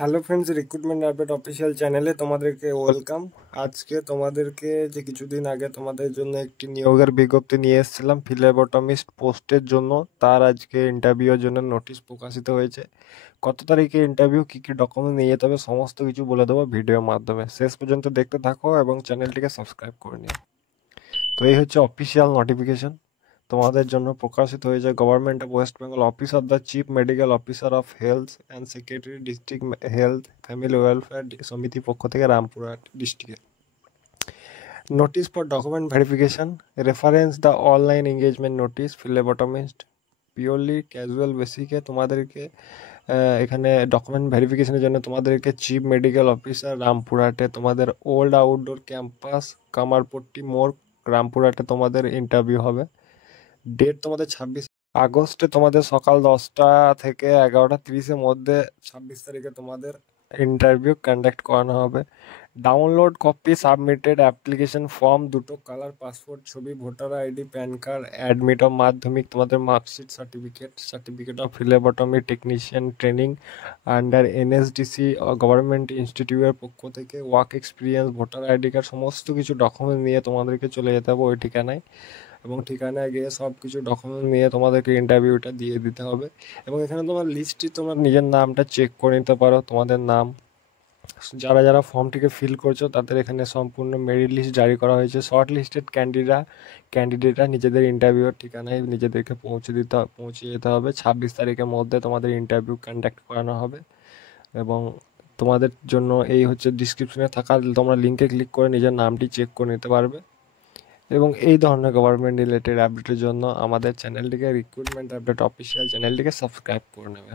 Hello friends, recruitment update official চ্যানেলে তোমাদেরকে welcome. আজকে তোমাদেরকে যে কিছুদিন আগে তোমাদের জন্য একটি নিয়োগের বিজ্ঞপ্তি নিয়ে এসেছিলাম ফিলেবটমিস্ট পোস্টের জন্য, তার আজকে ইন্টারভিউয়ের জন্য নোটিশ প্রকাশিত হয়েছে। কত তারিখে ইন্টারভিউ, কী কী ডকুমেন্ট নিয়ে যেতে হবে সমস্ত কিছু বলে দেবো ভিডিওর মাধ্যমে। শেষ পর্যন্ত দেখতে থাকো এবং চ্যানেলটিকে সাবস্ক্রাইব করে নিও। তো এই হচ্ছে অফিসিয়াল নোটিফিকেশন তোমাদের জন্য প্রকাশিত হয়েছে। Government of West Bengal, office of the chief medical officer of health and secretary, district health family welfare samiti পক্ষ থেকে, রামপুরহাট ডিস্ট্রিক্টে। Notice for document verification, reference the online engagement notice phlebotomist, purely casual বেসিকে তোমাদেরকে এখানে ডকুমেন্ট ভেরিফিকেশনের জন্য তোমাদেরকে চিফ মেডিকেল অফিসার রামপুরহাটে, তোমাদের ওল্ড আউটডোর ক্যাম্পাস কামারপট্টি মোড় রামপুরহাটে তোমাদের ইন্টারভিউ হবে। ডেট তোমাদের 26 আগস্টে, তোমাদের সকাল 10টা থেকে 11টা 30-এর মধ্যে 26 তারিখে তোমাদের ইন্টারভিউ কন্ডাক্ট করানো হবে। Download copy submitted application form, দুটো কালার পাসপোর্ট ছবি, voter ID, PAN card, admit of Madhyamik, তোমাদের marksheet, certificate of phlebotomy technician training under NSDC government ইনস্টিটিউটের পক্ষ থেকে, work experience, voter ID card, সমস্ত কিছু ডকুমেন্ট নিয়ে তোমাদেরকে চলে যেতে হবে ওই ঠিকানায়। এবং ঠিকানায় গিয়ে সব কিছু ডকুমেন্ট নিয়ে তোমাদেরকে ইন্টারভিউটা দিয়ে দিতে হবে। এবং এখানে তোমার লিস্টটি তোমার নিজের নামটা চেক করে নিতে পারো, তোমাদের নাম। যারা যারা ফর্মটিকে ফিল করছো তাদের এখানে সম্পূর্ণ মেরিট লিস্ট জারি করা হয়েছে। শর্ট লিস্টেড ক্যান্ডিডেটরা নিজেদের ইন্টারভিউর ঠিকানায় নিজেদেরকে পৌঁছে যেতে হবে। 26 তারিখের মধ্যে তোমাদের ইন্টারভিউ কন্ডাক্ট করানো হবে। এবং তোমাদের জন্য এই হচ্ছে ডিসক্রিপশনে থাকা, তোমরা লিঙ্কে ক্লিক করে নিজের নামটি চেক করে নিতে পারবে। এবং এই ধরনের গভর্নমেন্ট রিলেটেড আপডেটের জন্য আমাদের চ্যানেলটিকে, রিক্রুটমেন্ট আপডেট অফিসিয়াল চ্যানেলটিকে সাবস্ক্রাইব করে নেবে।